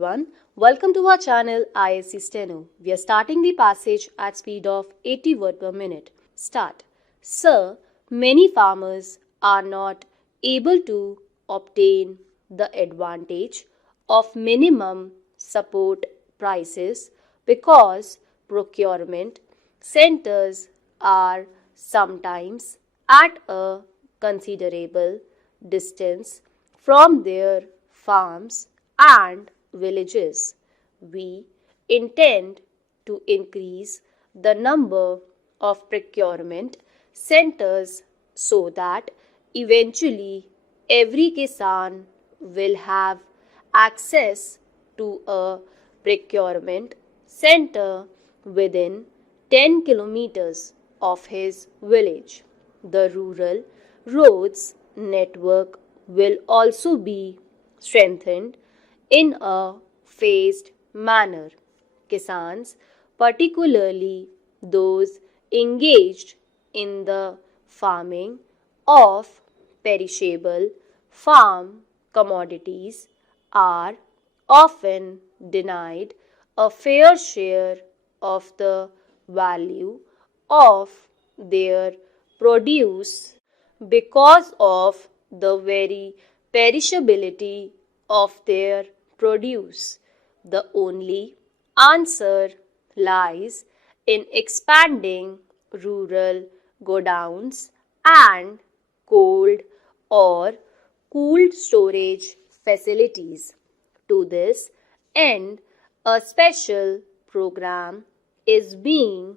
everyone. Welcome to our channel ISC Steno. We are starting the passage at speed of 80 words per minute. Start. Sir, many farmers are not able to obtain the advantage of minimum support prices because procurement centers are sometimes at a considerable distance from their farms and villages. We intend to increase the number of procurement centers so that eventually every kisan will have access to a procurement center within 10 kilometers of his village. The rural roads network will also be strengthened in a phased manner. Kisans, particularly those engaged in the farming of perishable farm commodities, are often denied a fair share of the value of their produce because of the very perishability of their produce. The only answer lies in expanding rural godowns and cold or cooled storage facilities. To this end, a special program is being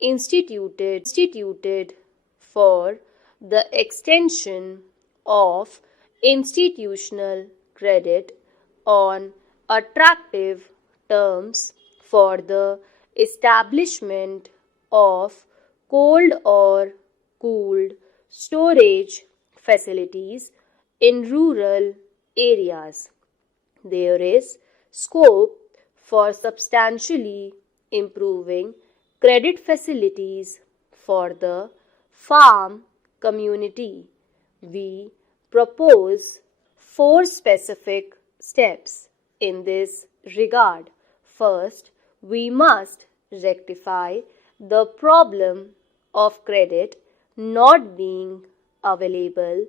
instituted for the extension of institutional credit on attractive terms for the establishment of cold or cooled storage facilities in rural areas. There is scope for substantially improving credit facilities for the farm community. We propose 4 specific steps in this regard. First, we must rectify the problem of credit not being available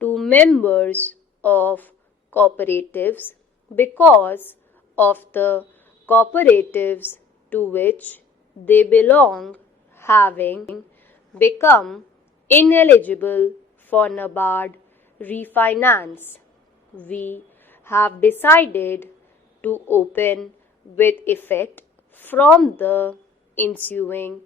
to members of cooperatives because of the cooperatives to which they belong having become ineligible for NABARD refinance. We have decided to open with effect from the ensuing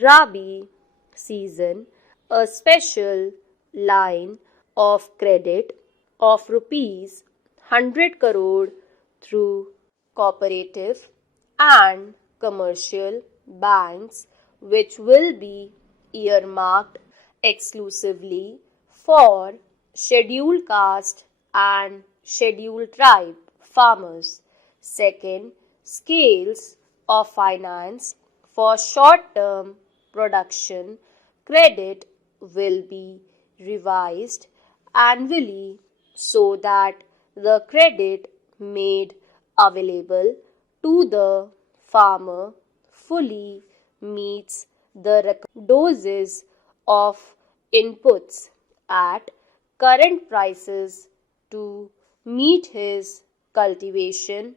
Rabi season a special line of credit of rupees 100 crore through cooperative and commercial banks, which will be earmarked exclusively for scheduled caste and scheduled tribe farmers. Second, scales of finance for short-term production credit will be revised annually so that the credit made available to the farmer fully meets the doses of inputs at current prices to meet his cultivation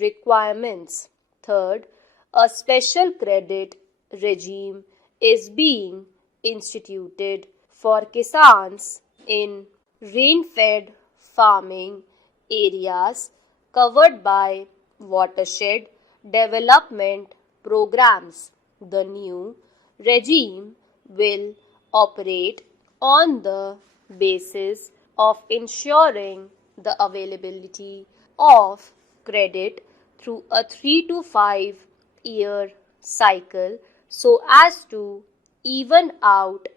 requirements. Third, a special credit regime is being instituted for kisans in rain-fed farming areas covered by watershed development programs. The new regime will operate on the basis of ensuring the availability of credit through a 3 to 5 year cycle so as to even out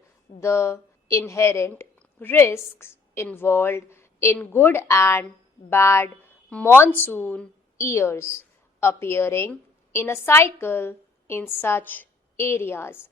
the inherent risks involved in good and bad monsoon years appearing in a cycle in such areas.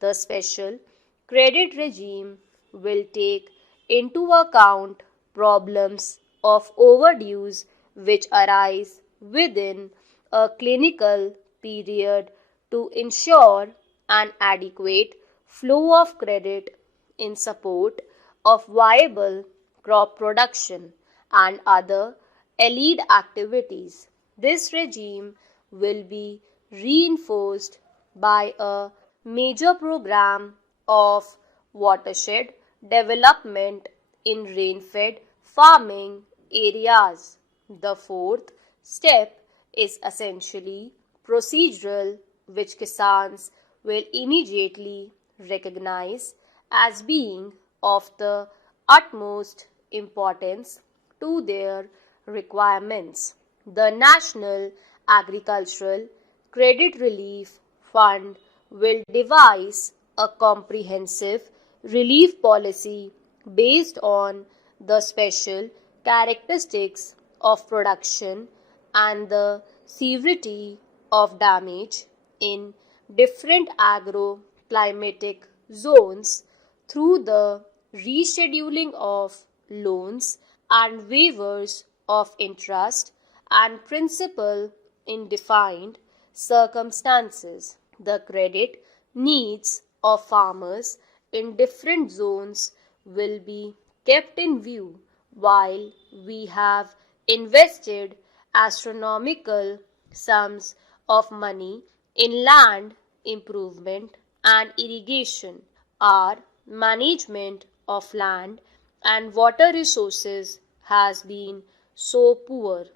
The special credit regime will take into account problems of overdues which arise within a clinical period to ensure an adequate flow of credit in support of viable crop production and other allied activities. This regime will be reinforced by a major program of watershed development in rain-fed farming areas. The fourth step is essentially procedural, which Kisans will immediately recognize as being of the utmost importance to their requirements. The National Agricultural Credit Relief Fund will devise a comprehensive relief policy based on the special characteristics of production and the severity of damage in different agro-climatic zones through the rescheduling of loans and waivers of interest and principal in defined circumstances. The credit needs of farmers in different zones will be kept in view while we have invested astronomical sums of money in land improvement and irrigation. Our management of land and water resources has been so poor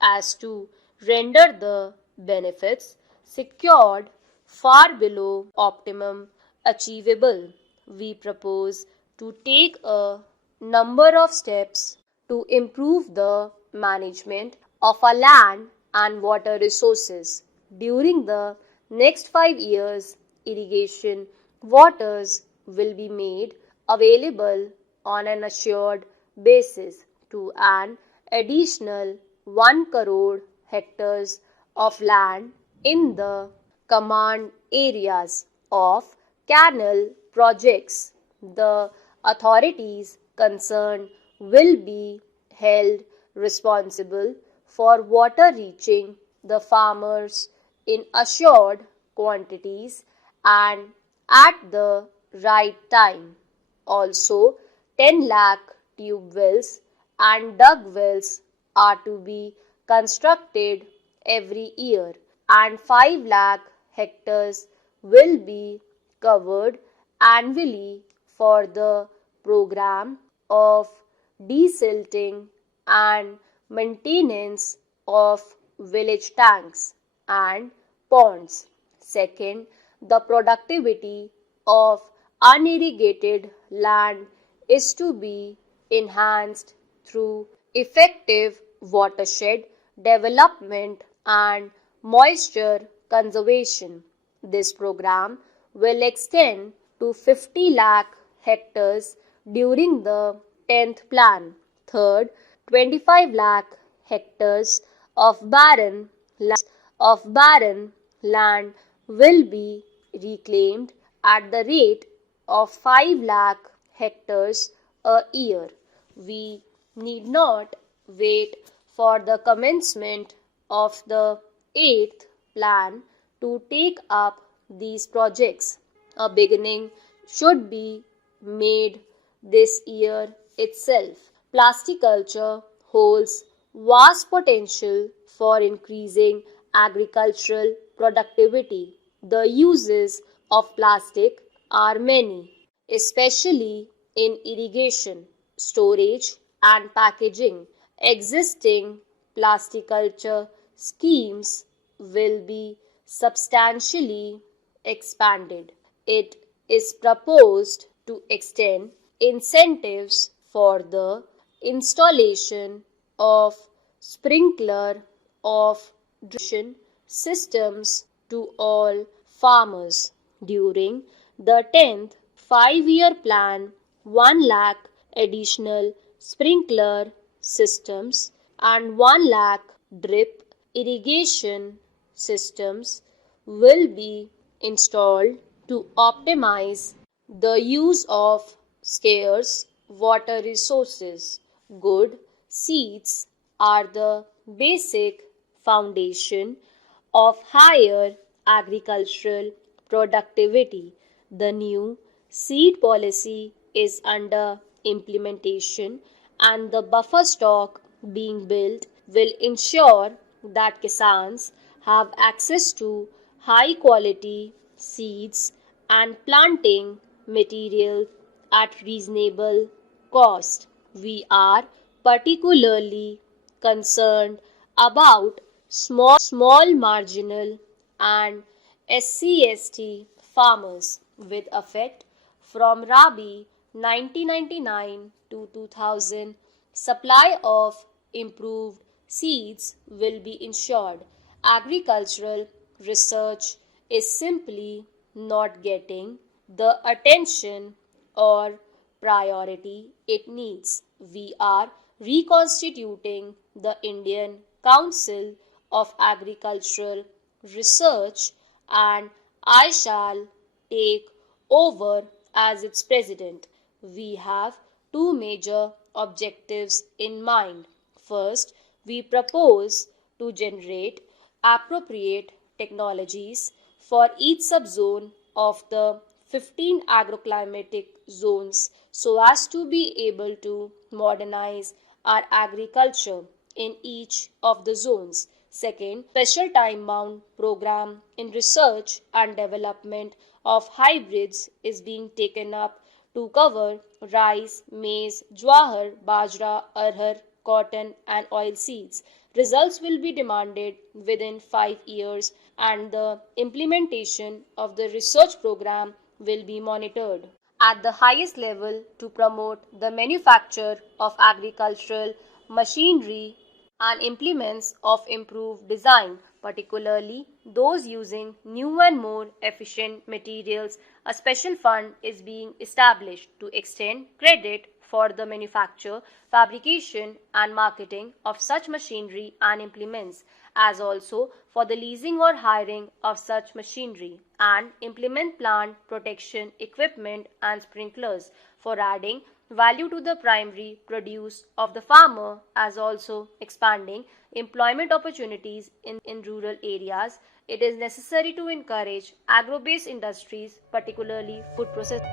as to render the benefits secured far below optimum achievable. We propose to take a number of steps to improve the management of our land and water resources. During the next 5 years, irrigation waters will be made available on an assured basis to an additional 1 crore hectares of land in the command areas of canal projects. The authorities concerned will be held responsible for water reaching the farmers in assured quantities and at the right time. Also, 10 lakh tube wells and dug wells are to be constructed every year, and 5 lakh hectares will be covered annually for the program of desilting and maintenance of village tanks and ponds. Second, the productivity of unirrigated land is to be enhanced through effective watershed development and moisture conservation. This program will extend to 50 lakh hectares during the 10th plan. Third, 25 lakh hectares of barren land will be reclaimed at the rate of 5 lakh hectares a year. We need not wait for the commencement of the 8th plan to take up these projects. A beginning should be made this year itself. Plasticulture holds vast potential for increasing agricultural productivity. The uses of plastic are many, especially in irrigation, storage, and packaging. Existing plasticulture schemes will be substantially expanded. It is proposed to extend incentives for the installation of sprinkler of irrigation systems to all farmers. During the 10th 5-year plan, 1 lakh additional sprinkler systems and 1 lakh drip irrigation systems will be installed to optimize the use of scarce water resources. Good seeds are the basic foundation of higher agricultural productivity. The new seed policy is under implementation, and the buffer stock being built will ensure that Kisans have access to high quality seeds and planting material at reasonable cost. We are particularly concerned about small marginal and SC/ST farmers with effect from Rabi 1999 to 2000. Supply of improved seeds will be ensured. Agricultural research is simply not getting the attention or priority it needs. We are reconstituting the Indian Council of Agricultural Research, and I shall take over as its president. We have two major objectives in mind. First, we propose to generate appropriate technologies for each subzone of the 15 agroclimatic zones so as to be able to modernize our agriculture in each of the zones. Second, special time-bound program in research and development of hybrids is being taken up to cover rice, maize, jowar, bajra, arhar, cotton and oilseeds. Results will be demanded within 5 years, and the implementation of the research program will be monitored at the highest level to promote the manufacture of agricultural machinery and implements of improved design, particularly those using new and more efficient materials. A special fund is being established to extend credit for the manufacture, fabrication, and marketing of such machinery and implements, as also for the leasing or hiring of such machinery, and implement plant protection equipment and sprinklers for adding value to the primary produce of the farmer, as also expanding employment opportunities in rural areas. It is necessary to encourage agro-based industries, particularly food processing.